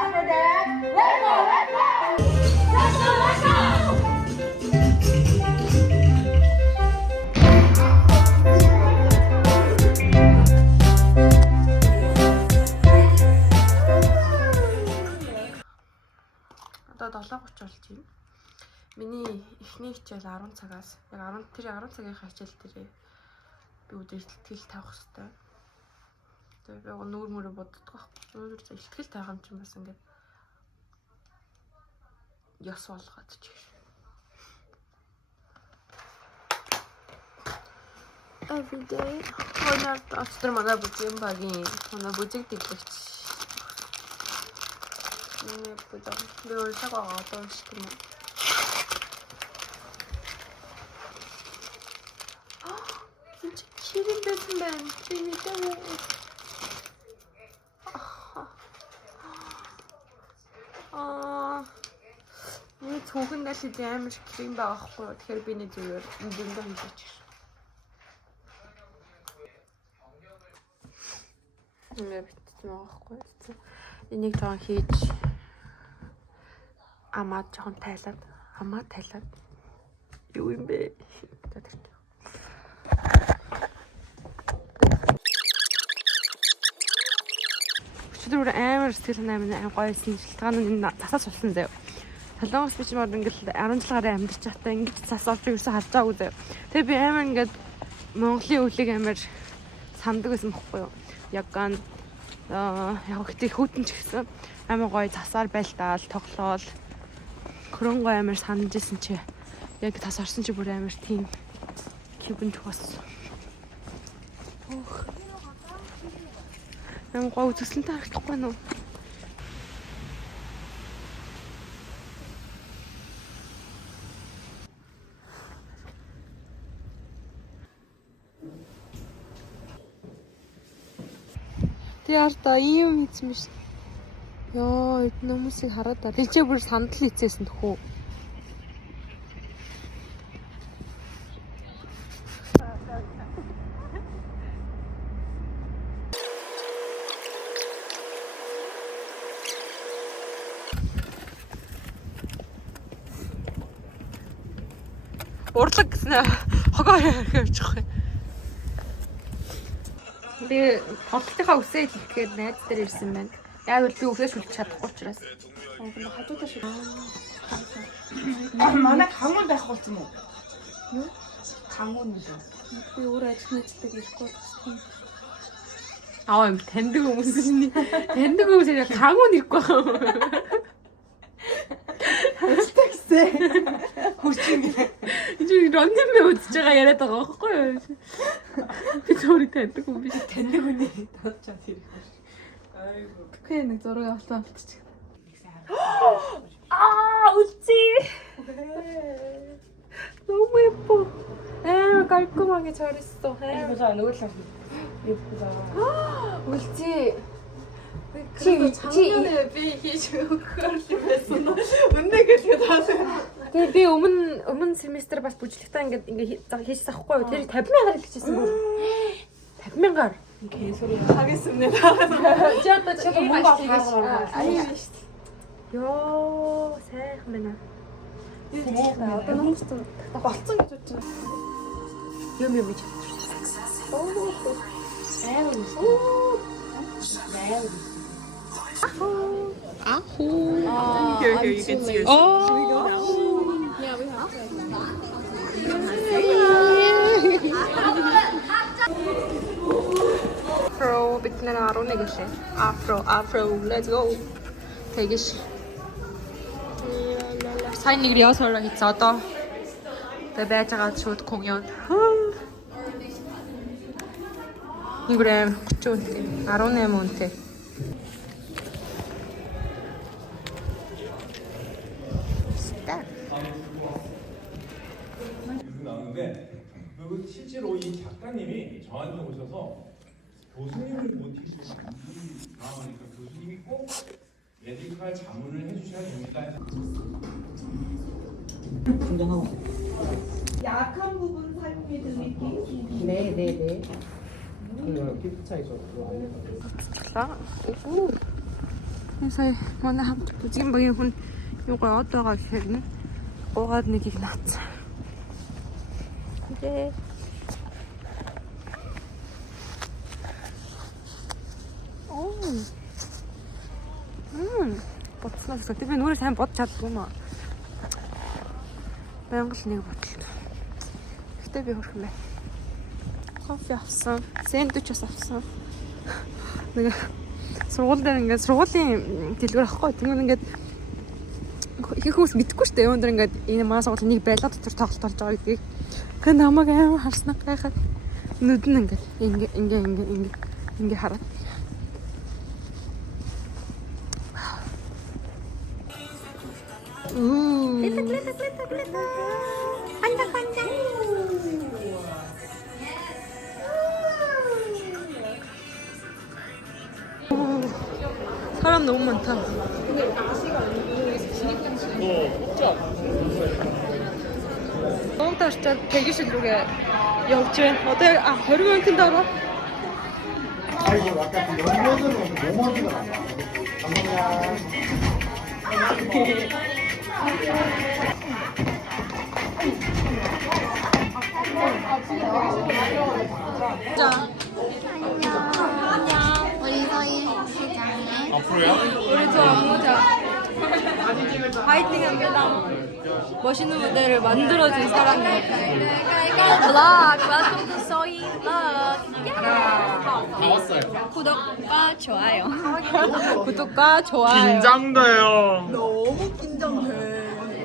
After that, let's go, let's go! Let's go, let's go! Одоо 7:30 болж байна. Миний эхний хичээл 10 цагаас яг 10 цагийнхаа хичээл дээр би өдөр ихтгэл тавих хэрэгтэй. Тэгээ би нүүр мөрөө боддог байхгүй. Нүүр ихтгэл тавих юм чинь бас ингээд яс болгоод ч юм. Every day хоноор автор манай бүжгийн багийн манай бүжиг дэлгэгч. Миний бүдэг би өөрсдөө одоо шүү дээ. Ширин байсан байна. Би мэдээ. Нэг цөөхөн дээр шид амар крем байгаа хгүй. Тэгэхээр би нэг зүгээр эндээ хийчих. Ингээ битсэн байгаа хгүй. Энийг жоохон хийж амаа жоохон тайлаад юу юм бэ? Өчигдөр амар сэтгэл санаа гоё шилтгааны засаж болсон заяа. Солонгос би ч мөр ингээл 10 жил гараа амьдарч байхдаа ингэж цас орж ирсэн харж байгаагүй заяа. Тэгээ би амар ингээд Монголын өвлийг амар санддаг байсан бохгүй юу? Яг ихтэй хүүтэн ч гэсэн амар гоё цасаар байлдаал, тоглоол. Хөрөнгө амар санаж исэн чи яг тас орсон чи бүр амар тийм кибэн төгссөн. Нам гоо үзэсгэлэнтэй харахгүй нөө. Арда ийм хийсэн биш. Йоо, эдгээр хүмүүсийг хараад та. Тэгчээ бүр сандал хийцээсэн төхөө. Урлаг гэснэ хогоо явчих вэ. Би тоглолтынхаа үсээ хийхэд найз дээр ирсэн байна. Яг л би үсээ шүлж чадахгүй учраас. Хажуудаа шүлж. Манай хангуун байх болсон уу? Юу? Хангуун үү? Би өөр ажилладаг ирэхгүй болсон. Аа юм таньдаг хүмүүс шин. Таньдаг хүмүүс яг хангуун ирэхгүй байна. Хастагсээ. Хурчин. Энд рондим үзэж байгаа яриад байгаа байхгүй юу? Би зургийг таньдаг хүн биш. Таньдаг хүний тод чад хэрэг. Айгу. Гэхдээ нэг зураг авалтаа авчихчих. Үлзий. 너무 예뻐. 깔끔하게 잘 있어. 보자, 누굴 잘. 예쁘다. 울지. 작년에 비 그걸 했었나? 은근히 다들. Тэгээ би өмнө семестр бас бүжлэгтээ ингээд хийчихсэн байхгүй юу? Тэр 50,000-аар хэлчихсэн бүр. 50,000-аар. 개소리야. 하겠습니다. 지금 뭔가 아니, 요, сайхан байна. одоо нөхөд болцсон гэж бодож байна. Юм гэж. You can see Afro, бидний 11 гэлээ. Afro, let's go. Тэгэж. Сайн нэг ясаараа хийцээ одоо. Тэгээ байж байгаа шууд 공연. Игрэм 30 үнэтэй. 18 үнэтэй. 나오는데 그리고 실제로 이 작가님이 저한테 오셔서 교수님을 모티브로 만든 상황이니까 교수님이 꼭 메디컬 자문을 해주셔야 됩니다. 약한 부분 사용해 드릴게요. сая манай хамт бүжгийн багийн хүн юугаа од байгаа гэхээр нь уугаад нэг их наацсан. Окей. Боцноос гэдэг би нүрээ сайн бодож чаддгүй юм аа. Байнга л нэг бодлоо. Гэтэ би хөрх юм байна. Кофе авсан, сэндвич бас авсан. Нэг сургууль дээр ингээд сургуулийн дэлгүүр авахгүй. Тэгвэл ингээд их хүмүүс мэдэхгүй шүү дээ. Өндөр ингээд энэ манай сургуулийн нэг байлга дотор тоглолт болж байгаа гэдгийг. Гэхдээ намайг амар харснаа гайхаад нүд нь ингээд хараад. Глита. Панда. 사람 너무 많다. 너무 진짜 대기실로 역주행 어때? 20명 튼다고? 아이고 아까 그 연면은 뭐만 안녕. 우리 서희 시장님. 우리 저 안무자 화이팅합니다. 멋있는 무대를 만들어준 사람이에요. 블ог. Welcome to 서희 블ог. 나왔어요. 구독과 좋아요. 구독과 좋아요. 긴장돼요. 너무 긴장돼.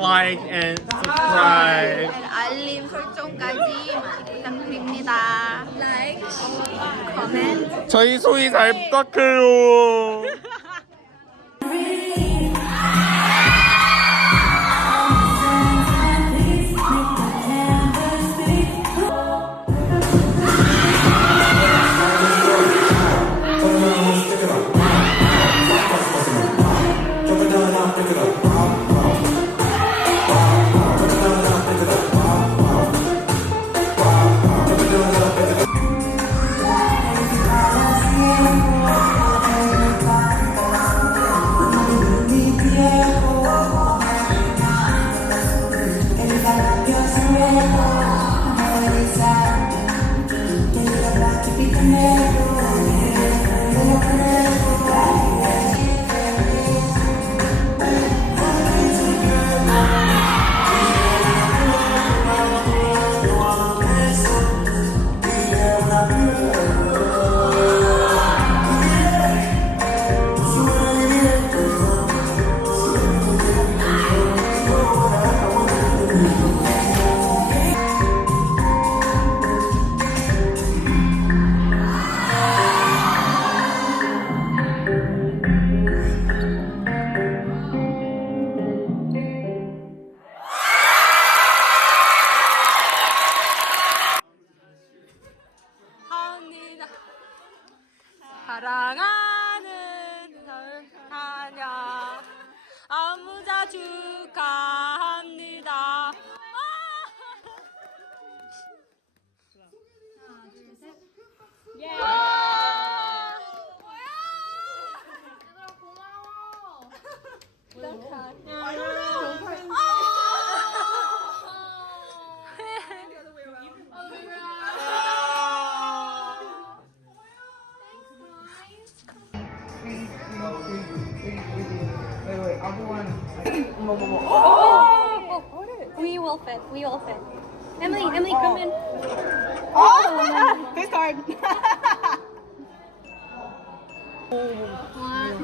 Like and subscribe. 알림 설정까지 많이 부탁드립니다. Like, comment. 저희 소희 잘 부탁해요. 사랑하는 하냐 안무자 축하합니다. We will fit. Emily, come in. This card.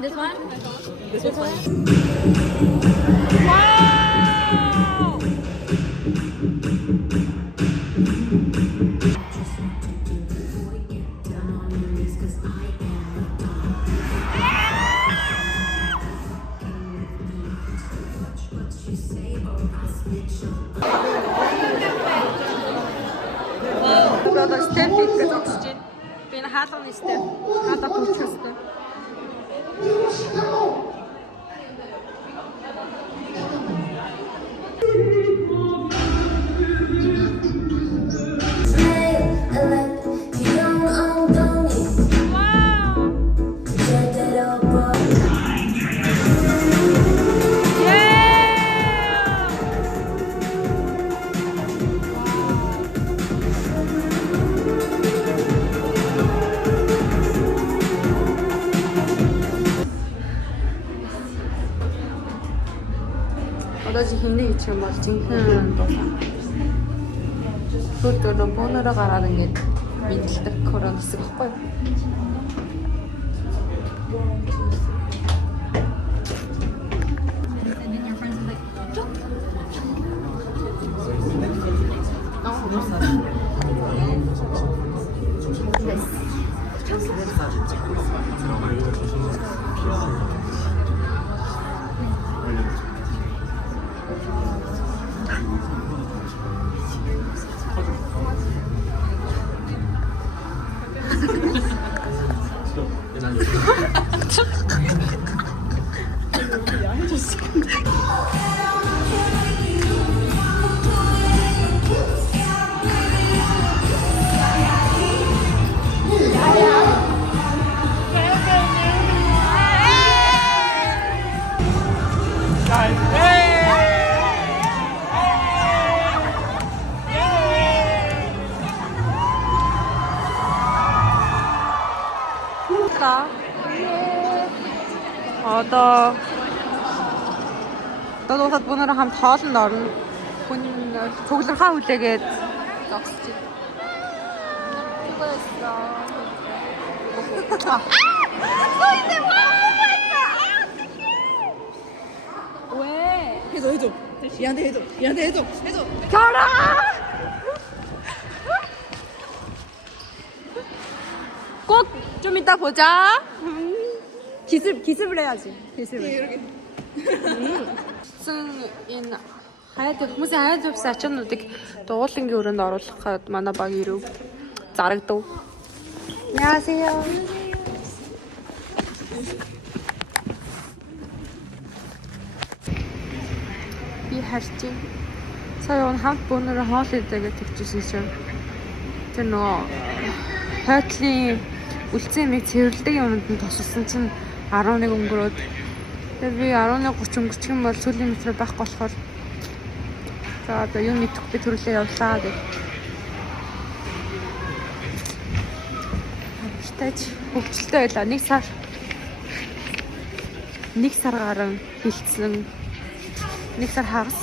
This one? Одоо степ хийх зогсож байна. Би энэ хаалганы степ. Хадаа бүчээстэй. Болооч хинэ гэж юм бол жинхэнэ дусаа. Өөртөө бөөнөрөө гараад ингээд мэдлдэг корон хэсэг баггүй. Одоо дуусаад бүүнээр хамт хоолнд орно. Хүн цуглархаа хүлээгээд зогсож байна. 왜? 해줘. 얘한테 해줘. 가라! 꼭 좀 이따 보자. 기습을 해야지. 기습을. Энэ хаяад хүмүүсийн хаяад явсан ачаануудыг дуулангийн өрөөнд оруулах гээд манай баг ирв зарагдав. 안녕하세요. Би харчих. Сая он хамт бөөнөрөө хоол идээгээ тэгчихсэн чинь тэр нөгөө хойтлын үлцэн юмыг цэвэрлдэг юмд нь тосолсон чинь 11 өнгөрөөд тэгээ би 11:30 өнгөрчих юм бол сүүлийн метро байхгүй болохоор за одоо юу мэдэх би төрөлөө явлаа гэх. Хавчтайч хөвгчлөлтэй байлаа. Нэг сар гарan хилцсэн. Нэг сар хагас.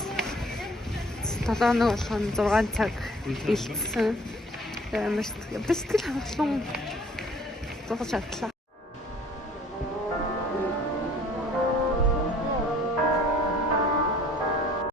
7 хоног болгоно 6 цаг хилцсэн. Сэтгэл хангалуун зогсож чадлаа.